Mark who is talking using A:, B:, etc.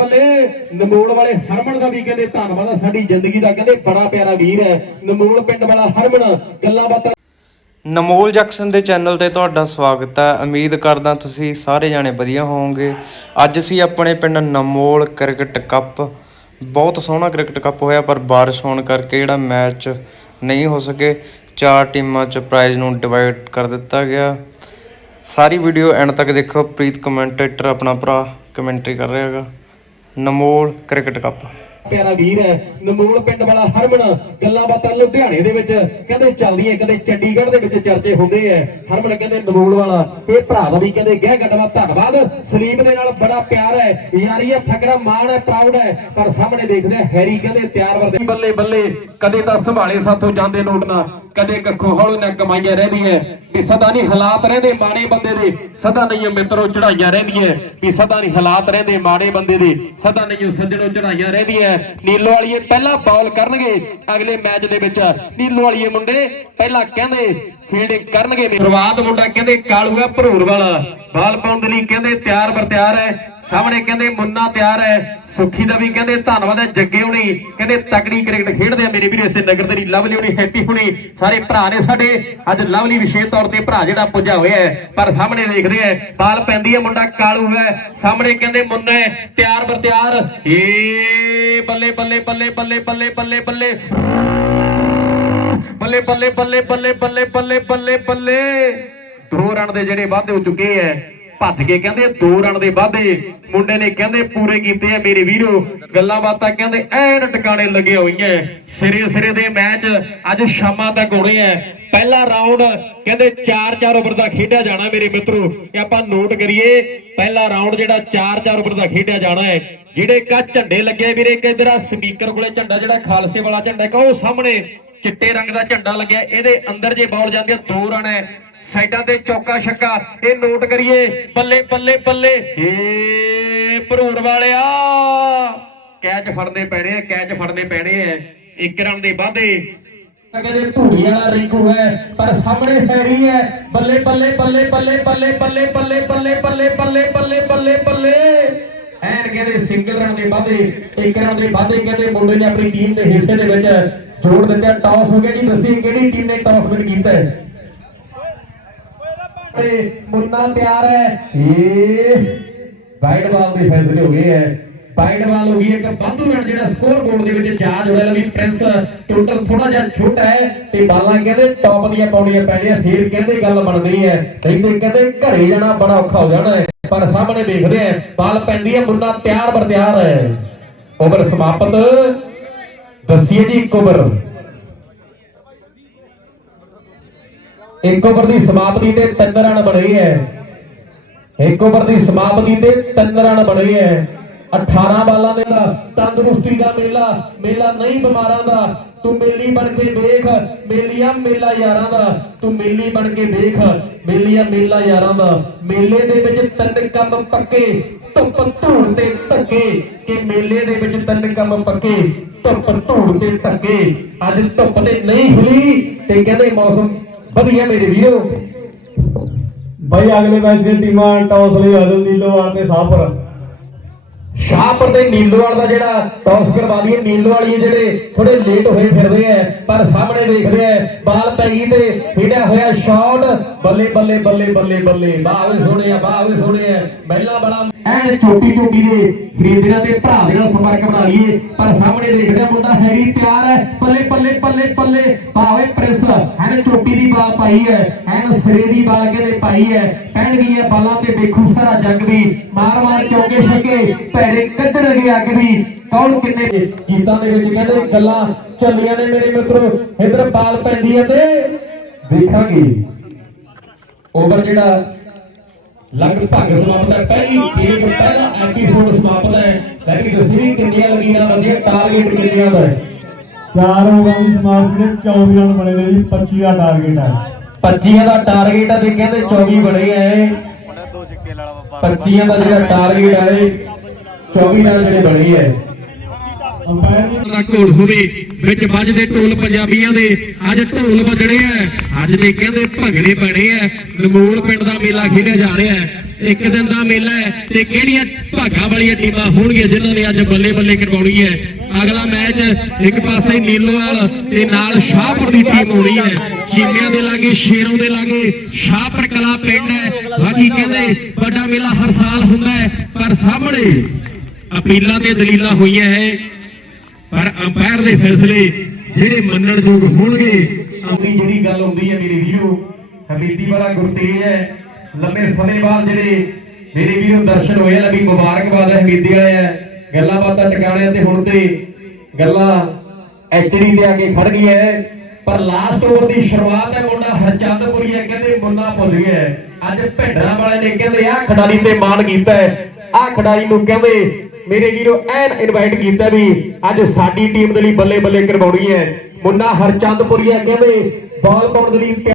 A: ਬੱਲੇ ਨਮੂਲ ਵਾਲੇ ਹਰਮਨ ਦਾ ਵੀ ਕਹਿੰਦੇ ਧੰਨਵਾਦ ਆ, ਸਾਡੀ ਜ਼ਿੰਦਗੀ ਦਾ ਕਹਿੰਦੇ ਬੜਾ ਪਿਆਰਾ ਵੀਰ ਹੈ। ਨਮੂਲ ਪਿੰਡ ਵਾਲਾ ਹਰਮਨ, ਗੱਲਾਂ ਬਾਤਾਂ
B: ਨਮੋਲ ਜੈਕਸਨ ਦੇ ਚੈਨਲ ਤੇ ਤੁਹਾਡਾ ਸਵਾਗਤ ਹੈ। ਉਮੀਦ ਕਰਦਾ ਤੁਸੀਂ ਸਾਰੇ ਜਾਣੇ ਵਧੀਆ ਹੋਵੋਗੇ। ਅੱਜ ਅਸੀਂ ਆਪਣੇ ਪਿੰਡ ਨਮੋਲ ਕ੍ਰਿਕਟ ਕੱਪ, ਬਹੁਤ ਸੋਹਣਾ ਕ੍ਰਿਕਟ ਕੱਪ ਹੋਇਆ, ਪਰ ਬਾਰਿਸ਼ ਹੋਣ ਕਰਕੇ ਜਿਹੜਾ ਮੈਚ ਨਹੀਂ ਹੋ ਸਕੇ। ਚਾਰ ਟੀਮਾਂ 'ਚ ਪ੍ਰਾਈਜ਼ ਨੂੰ ਡਿਵਾਈਡ ਕਰ ਦਿੱਤਾ ਗਿਆ। ਸਾਰੀ ਵੀਡੀਓ ਐਂਡ ਤੱਕ ਦੇਖੋ, ਪ੍ਰੀਤ ਕਮੈਂਟੇਟਰ ਆਪਣਾ ਭਰਾ ਕਮੈਂਟਰੀ ਕਰ ਰਿਹਾ ਹੈਗਾ। Namol cricket cup.
A: ਪਿਆਰਾ ਵੀਰ ਹੈ, ਨਮੂਲ ਪਿੰਡ ਵਾਲਾ ਹਰਮਨ, ਗੱਲਾਂ ਬਾਤਾਂ ਲੁਧਿਆਣੇ ਦੇ ਵਿੱਚ, ਕਹਿੰਦੇ ਚੱਲਦੀਆਂ ਕਦੇ ਚੰਡੀਗੜ੍ਹ ਦੇ ਵਿੱਚ ਚਰਚੇ ਹੁੰਦੇ ਐ ਹਰਮਨ ਕਹਿੰਦੇ ਨਮੂਲ ਵਾਲਾ ਇਹ ਭਰਾ ਦਾ ਵੀ ਕਹਿੰਦੇ ਗਹਿ ਗੱਡਵਾ ਧੰਨਵਾਦ। ਸਲੀਮ ਦੇ ਨਾਲ ਬੜਾ ਪਿਆਰ ਹੈ ਯਾਰੀ ਹੈ ਫਕਰਾ ਮਾਣ ਹੈ ਪ੍ਰਾਊਡ ਹੈ, ਪਰ ਸਾਹਮਣੇ ਦੇਖਦੇ ਆ, ਹੈਰੀ ਕਹਿੰਦੇ ਤਿਆਰ ਵਰਦੇ। ਬੱਲੇ ਬੱਲੇ, ਕਦੇ ਤਾਂ ਸੰਭਾਲੇ ਸਾਥੋਂ ਜਾਂਦੇ ਨੋਟ ਨਾ, ਕਦੇ ਕੱਖੋਂ ਹੌਲੋ ਨਾ ਕਮਾਈਆਂ ਰਹਿੰਦੀਆਂ ਵੀ ਸਦਾ ਨਹੀਂ ਹਾਲਾਤ ਰਹਿੰਦੇ ਮਾੜੇ ਬੰਦੇ ਦੇ, ਸਦਾ ਨਹੀਂ ਉਹ ਮਿੱਤਰੋ ਚੜਾਈਆਂ ਰਹਿੰਦੀਆਂ ਵੀ ਸਦਾ ਨਹੀਂ ਹਾਲਾਤ ਰਹਿੰਦੇ ਮਾੜੇ ਬੰਦੇ ਦੇ, ਸਦਾ ਨਹੀਂ ਉਹ ਸੱਜਣੋ ਚੜਾਈਆਂ ਰਹਿੰਦੀਆਂ ਨੀਲੋ ਵਾਲੀਏ ਪਹਿਲਾਂ ਬਾਲ ਕਰਨਗੇ ਅਗਲੇ ਮੈਚ ਦੇ ਵਿੱਚ। ਨੀਲੋ ਵਾਲੀਏ ਮੁੰਡੇ ਪਹਿਲਾਂ ਕਹਿੰਦੇ ਫੀਲਡਿੰਗ ਕਰਨਗੇ। ਸ਼ੁਰੂਆਤ ਮੁੰਡਾ ਕਹਿੰਦੇ ਕਾਲੂ ਭਰੂਰ ਵਾਲਾ। ਬਾਲ ਪਾਉਣ ਦੇ ਲਈ ਕਹਿੰਦੇ ਤਿਆਰ ਬਰ ਤਿਆਰ ਹੈ। ਸਾਹਮਣੇ ਕਹਿੰਦੇ ਮੁੰਨਾ ਤਿਆਰ ਹੈ ਸੁੱਖੀ ਦਾ ਵੀ ਕਹਿੰਦੇ ਧੰਨਵਾਦ ਹੈ ਜੱਗੇ ਹੁਣੀ ਕਹਿੰਦੇ ਤਕੜੀ ਕ੍ਰਿਕਟ ਖੇਡਦੇ ਆ ਮੇਰੇ ਵੀਰੇ ਇਸੇ ਨਗਰ ਦੇ ਲਵਲੀ ਹੁਣੀ ਹੈਪੀ ਹੁਣੀ ਸਾਰੇ ਭਰਾ ਨੇ ਸਾਡੇ ਅੱਜ ਲਵਲੀ ਵਿਸ਼ੇਸ਼ ਤੌਰ ਤੇ ਭਰਾ ਜਿਹੜਾ ਪੁੱਜਾ ਹੋਇਆ ਹੈ ਪਰ ਸਾਹਮਣੇ ਦੇਖਦੇ ਆ ਬਾਲ ਪੈਂਦੀ ਹੈ ਮੁੰਡਾ ਕਾਲੂ ਹੈ ਸਾਹਮਣੇ ਕਹਿੰਦੇ ਮੁੰਨਾ ਤਿਆਰ ਬਰ ਤਿਆਰ ਏ ਬੱਲੇ ਬੱਲੇ ਬੱਲੇ ਬੱਲੇ ਬੱਲੇ ਬੱਲੇ ਬੱਲੇ ਬੱਲੇ ਬੱਲੇ ਬੱਲੇ ਬੱਲੇ ਬੱਲੇ ਬੱਲੇ ਬੱਲੇ ਬੱਲੇ ਦੋ ਰਨ ਦੇ ਜਿਹੜੇ ਵਾਧੇ ਹੋ ਚੁੱਕੇ ਐ ਭੱਜ ਕੇ ਕਹਿੰਦੇ, ਦੋ ਰਨ ਦੇ ਵਾਧੇ। ਮੁੰਡੇ ਨੇ ਕਹਿੰਦੇ, ਪੂਰੇ ਕੀਤੇ ਆ ਮੇਰੇ ਵੀਰੋ ਗੱਲਾਂ ਬਾਤਾਂ ਕਹਿੰਦੇ, ਐਨ ਟਿਕਾਣੇ ਲੱਗੇ ਹੋਈਆਂ। ਸਿਰੇ ਸਿਰੇ ਦੇ ਮੈਚ ਅੱਜ ਸ਼ਾਮਾਂ ਤੱਕ ਹੋਣੇ ਐ ਪਹਿਲਾ ਰਾਉਂਡ ਕਹਿੰਦੇ 4-4 ਓਵਰ ਦਾ ਖੇਡਿਆ ਜਾਣਾ ਮੇਰੇ ਮਿੱਤਰੋ। ਇਹ ਆਪਾਂ ਨੋਟ ਕਰੀਏ, ਪਹਿਲਾ ਰਾਉਂਡ ਜਿਹੜਾ 4-4 ਓਵਰ ਦਾ ਖੇਡਿਆ ਜਾਣਾ ਹੈ। ਜਿਹੜੇ ਕਾ ਝੰਡੇ ਲੱਗੇ ਵੀਰੇ, ਇੱਕ ਇਧਰ ਆ ਸਪੀਕਰ ਕੋਲੇ ਝੰਡਾ ਜਿਹੜਾ ਖਾਲਸੇ ਵਾਲਾ ਝੰਡਾ ਇੱਕ ਉਹ ਸਾਹਮਣੇ ਚਿੱਟੇ ਰੰਗ ਦਾ ਝੰਡਾ ਲੱਗਿਆ। ਇਹਦੇ ਅੰਦਰ ਜੇ ਬਾਲ ਜਾਂਦੀ ਹੈ ਦੋ ਰਨ ਹੈ। ਸਾਈਡਾਂ ਤੇ ਚੌਕਾ ਛੱਕਾ ਇਹ ਨੋਟ ਕਰੀਏ ਬੱਲੇ ਬੱਲੇ ਬੱਲੇ ਏ ਭਰੂਰ ਵਾਲਿਆ ਕੈਚ ਫੜਨੇ ਪੈਣੇ ਆ ਕੈਚ ਫੜਨੇ ਪੈਣੇ ਆ ਇੱਕ ਰਨ ਦੇ ਵਾਧੇ ਕਹਿੰਦੇ ਧੂੜੀ ਵਾਲਾ ਰਿੰਕੂ ਹੈ ਪਰ ਸਾਹਮਣੇ ਹੈਰੀ ਹੈ ਬੱਲੇ ਬੱਲੇ ਬੱਲੇ ਬੱਲੇ ਬੱਲੇ ਬੱਲੇ ਬੱਲੇ ਬੱਲੇ ਬੱਲੇ ਬੱਲੇ ਬੱਲੇ ਬੱਲੇ ਬੱਲੇ ਐਨ ਕਹਿੰਦੇ ਸਿੰਗਲ ਰਨ ਦੇ ਵਾਧੇ ਇੱਕ ਰਨ ਦੇ ਵਾਧੇ ਕਹਿੰਦੇ ਮੁੰਡੇ ਨੇ ਆਪਣੀ ਟੀਮ ਦੇ ਹਿੱਸੇ ਦੇ ਵਿੱਚ ਜੋੜ ਦਿੱਤਾ ਟਾਸ ਹੋ ਗਿਆ ਜੀ ਦੱਸੀ ਕਿਹੜੀ ਟੀਮ ਨੇ ਟਾਸ ਵਿਨ ਕੀਤਾ ਹੈ ਤੇ ਮੁੰਨਾ ਤਿਆਰ ਹੈ। ਇਹ ਵਾਈਡ ਬਾਲ ਦੇ ਫੈਸਲੇ ਹੋ ਗਏ ਹੈ। ਵਾਈਡ ਬਾਲ ਹੋ ਗਈ ਇੱਕ ਵਾਧੂ ਰਨ ਜਿਹੜਾ ਸਕੋਰ ਬੋਰਡ ਦੇ ਵਿੱਚ ਚਾਰਜ ਹੋਇਆ ਵੀ ਪ੍ਰਿੰਸ ਟੋਟਲ ਥੋੜਾ ਜਿਹਾ ਛੋਟਾ ਹੈ ਤੇ ਬਾਲਾਂ ਕਹਿੰਦੇ ਟੌਪ ਦੀਆਂ ਪਾਉਣੀਆਂ ਪੈਣੀਆਂ, ਫੇਰ ਕਹਿੰਦੇ ਗੱਲ ਬਣਦੀ ਹੈ। ਕਹਿੰਦੇ ਕਹਿੰਦੇ ਘਰੇ ਜਾਣਾ ਬੜਾ ਔਖਾ ਹੋ ਜਾਣਾ ਹੈ, ਪਰ ਸਾਹਮਣੇ ਦੇਖਦੇ ਆ ਬਾਲ ਪੈਂਦੀ ਹੈ ਮੁੰਨਾ ਤਿਆਰ ਬਰ ਤਿਆਰ ਹੈ। ਓਵਰ ਸਮਾਪਤ। ਦੱਸੀਏ ਜੀ ਇੱਕ ਓਵਰ ਇੱਕ ਓਵਰ ਦੀ ਸਮਾਪਤੀ ਤੇ ਤਿੰਨ ਰਨ ਬਣੇ ਹੈ ਇੱਕ ਓਵਰ ਦੀ ਸਮਾਪਤੀ ਤੇ ਤਿੰਨ ਰਨ ਬਣੇ ਹੈ 18 ਬਾਲਾਂ ਦੇ ਤੰਦਰੁਸਤੀ ਦਾ ਮੇਲਾ ਮੇਲਾ ਨਹੀਂ ਬਿਮਾਰਾਂ ਦਾ। ਤੂੰ ਮੇਲੀ ਬਣ ਕੇ ਦੇਖ, ਮੇਲੀਆ ਮੇਲਾ ਯਾਰਾਂ ਦਾ। ਤੂੰ ਮੇਲੀ ਬਣ ਕੇ ਦੇਖ, ਮੇਲੀਆ ਮੇਲਾ ਯਾਰਾਂ ਦਾ। ਮੇਲੇ ਦੇ ਵਿੱਚ ਤਿੰਨ ਕੰਮ ਪੱਕੇ, ਧੁੱਪ ਧੂੜ ਤੇ ਧੱਕੇ। ਕਿ ਮੇਲੇ ਦੇ ਵਿੱਚ ਤਿੰਨ ਕੰਮ ਪੱਕੇ, ਧੁੱਪ ਧੂੜ ਤੇ ਧੱਕੇ। ਅੱਜ ਧੁੱਪ ਤੇ ਨਹੀਂ ਖੁੱਲੀ, ਤੇ ਕਹਿੰਦੇ ਮੌਸਮ ਵਧੀਆ ਮੇਰੇ ਵੀਰੋ।
C: ਭਾਈ ਅਗਲੇ ਮੈਚ ਦੀਆਂ ਟੀਮਾਂ ਟੌਸ ਲਈ ਆ ਜਾਓ ਨੀਲੋਵਾਲ ਤੇ ਸਾਹਪੁਰ
A: ਸ਼ਾਹਪੁਰ ਤੇ ਨੀਲੋਵਾਲ ਦਾ ਜਿਹੜਾ ਟੌਸ ਕਰਵਾ ਦਈਏ ਨੀਲੋਵਾਲੀਏ ਜਿਹੜੇ ਥੋੜੇ ਲੇਟ ਹੋਏ ਫਿਰਦੇ ਐ ਪਰ ਸਾਹਮਣੇ ਦੇਖਦੇ ਐ ਬਾਲ ਪੈ ਗਈ ਤੇ ਖੇਡਿਆ ਹੋਇਆ ਸ਼ਾਟ ਬੱਲੇ ਬੱਲੇ ਬੱਲੇ ਬੱਲੇ ਬੱਲੇ ਬਾਹ ਵੀ ਸੋਹਣੇ ਆ ਬਾਹ ਵੀ ਸੋਹਣੇ ਐ ਮਹਿਲਾ ਬੜਾ ਐਨ ਛੋਟੀ ਛੋਟੀ ਦੇ ਖਰੀਦਣਾ ਤੇ ਭਰਾ ਦੇ ਨਾਲ ਸੰਪਰਕ ਬਣਾ ਲਈਏ, ਪਰ ਸਾਹਮਣੇ ਦੇਖਦੇ ਮੁੰਡਾ ਹੈਰੀ ਤਿਆਰ ਹੈ ਬੱਲੇ ਬੱਲੇ ਬੱਲੇ ਬੱਲੇ ਭਾਵੇਂ ਪ੍ਰਿੰਸ ਐਨ ਛੋਟੀ ਦੀ ਬਾਲ ਪਾਈ ਹੈ, ਐਨ ਸਿਰੇ ਦੀ ਬਾਲ ਕਹਿੰਦੇ ਪਾਈ ਹੈ ਪੈਣ ਗਈ ਹੈ ਬਾਲਾਂ ਤੇ ਦੇਖੂ ਸਾਰਾ ਜੱਗ ਦੀ ਮਾਰ ਮਾਰ ਚੌਕੇ ਛੱਕੇ, ਭੈੜੇ ਕੱਢਣਗੇ ਅੱਗ ਦੀ ਕੌਣ ਕਿੰਨੇ ਗੀਤਾਂ ਦੇ ਵਿੱਚ ਕਹਿੰਦੇ ਗੱਲਾਂ ਚੱਲੀਆਂ ਨੇ ਮੇਰੇ ਮਿੱਤਰੋ, ਇਧਰ ਬਾਲ ਪੈਂਦੀ ਹੈ ਤੇ ਦੇਖਾਂਗੇ ਓਵਰ ਜਿਹੜਾ ਲਗਭਗ ਸਮਾਪਤ ਹੈ। ਪਹਿਲੀ ਗੇਮ ਪਹਿਲਾ ਐਪੀਸੋਡ ਸਮਾਪਤ ਹੈ। ਲੈ ਕੇ ਦੱਸੀ ਕਿੰਨੀਆਂ ਲੱਗੀਆਂ ਬੰਦੀਆਂ ਟਾਰਗੇਟ ਕਿੰਨੀਆਂ ਦਾ ਹੈ
C: ਚਾਰ ਓਵਰਾਂ ਦੀ ਸਮਾਪਤੀ ਦੇ 24 ਰਨ ਬਣੇ ਨੇ ਜੀ। 25 ਦਾ ਟਾਰਗੇਟ ਹੈ।
A: 25 ਦਾ ਟਾਰਗੇਟ ਹੈ ਤੇ ਕਹਿੰਦੇ 24 ਬਣੇ ਐ 25 ਦਾ ਜਿਹੜਾ ਟਾਰਗੇਟ ਹੈ 24 ਨਾਲ ਜਿਹੜੇ ਬਣੇ
C: ਜੀ
A: ਦਾ ਢੋਲ ਹੋਵੇ, ਵਿੱਚ ਵੱਜਦੇ ਢੋਲ ਪੰਜਾਬੀਆਂ ਦੇ। ਅੱਜ ਢੋਲ ਵੱਜਣੇ ਆ। ਅੱਜ ਦੇ ਕਹਿੰਦੇ ਭੰਗੜੇ ਬਣੇ ਆ। ਨਮੂਲ ਪਿੰਡ ਦਾ ਮੇਲਾ ਖੇਡਿਆ ਜਾ ਰਿਹਾ ਹੈ। ਇੱਕ ਦਿਨ ਦਾ ਮੇਲਾ ਹੈ ਤੇ ਕਿਹੜੀਆਂ ਭਾਗਾਂ ਵਾਲੀਆਂ ਟੀਮਾਂ ਹੋਣਗੀਆਂ ਜਿਨ੍ਹਾਂ ਨੇ ਅੱਜ ਬੱਲੇ ਬੱਲੇ ਕਰਵਾਉਣੀ ਹੈ? ਅਗਲਾ ਮੈਚ ਇੱਕ ਪਾਸੇ ਨੀਲੋਵਾਲ ਤੇ ਨਾਲ ਸ਼ਾਹਪੁਰ ਦੀ ਟੀਮ ਹੋਣੀ ਹੈ। ਚੀਮਿਆਂ ਦੇ ਲਾਗੇ, ਸ਼ੇਰੋਂ ਦੇ ਲਾਗੇ ਸ਼ਾਹਪੁਰ ਕਲਾ ਪਿੰਡ ਹੈ। ਬਾਕੀ ਕਹਿੰਦੇ ਵੱਡਾ ਮੇਲਾ ਹਰ ਸਾਲ ਹੁੰਦਾ ਹੈ। ਪਰ ਸਾਹਮਣੇ ਅਪੀਲਾਂ ਤੇ ਦਲੀਲਾਂ ਹੋਈਆਂ ਹੈ। ਪਰ ਅੰਪਾਇਰ ਦੇ ਫੈਸਲੇ ਜਿਹੜੇ ਮੰਨਣਯੋਗ ਹੋਣਗੇ ਆਉਂਦੀ ਜਿਹੜੀ ਗੱਲ ਹੁੰਦੀ ਹੈ ਮੇਰੀ ਵੀਰੋ, ਹਮੀਦੀ ਵਾਲਾ ਗੁਰਤੇਜ ਹੈ। ਲੰਮੇ ਸਮੇਂ ਬਾਅਦ ਜਿਹੜੇ ਮੇਰੇ ਵੀਰੋ ਦਰਸ਼ਨ ਹੋਏ ਨੇ ਵੀ ਮੁਬਾਰਕਬਾਦ ਹੈ ਹਮੀਦੀ ਵਾਲੇ ਗੱਲਾਂ ਬਾਤਾਂ ਟਿਕਾਣਿਆਂ ਤੇ ਹੁਣ ਤੇ ਗੱਲਾਂ ਐਚਡੀ ਤੇ ਆ ਕੇ ਖੜ ਗਈਆਂ ਹੈ। ਪਰ ਲਾਸਟ ਓਵਰ ਦੀ ਸ਼ੁਰੂਆਤ ਹੈ, ਮੁੰਡਾ ਹਰਚੰਦਪੁਰੀ ਹੈ, ਕਹਿੰਦੇ ਮੁੰਨਾ ਭੁੱਲ ਗਿਆ ਅੱਜ ਭਿੰਡਰਾਂ ਵਾਲੇ ਨੇ ਕਹਿੰਦੇ, ਆਹ ਖਿਡਾਰੀ ਤੇ ਮਾਣ ਕੀਤਾ ਹੈ। ਖਿਡਾਰੀ ਨੂੰ ਕਹਿੰਦੇ ਮੇਰੇ ਵੀਰੋ, ਐਨ ਇਨਵਾਈਟ ਕੀਤਾ ਵੀ ਅੱਜ ਸਾਡੀ ਟੀਮ ਦੇ ਲਈ ਬੱਲੇ ਬੱਲੇ ਕਰਵਾਉਣੀ ਹੈ। ਮੁੰਨਾ ਹਰਚੰਦਪੁਰੀਆ ਕਹਿੰਦੇ ਬਾਲ ਪਾਉਣ ਦੇ ਲਈ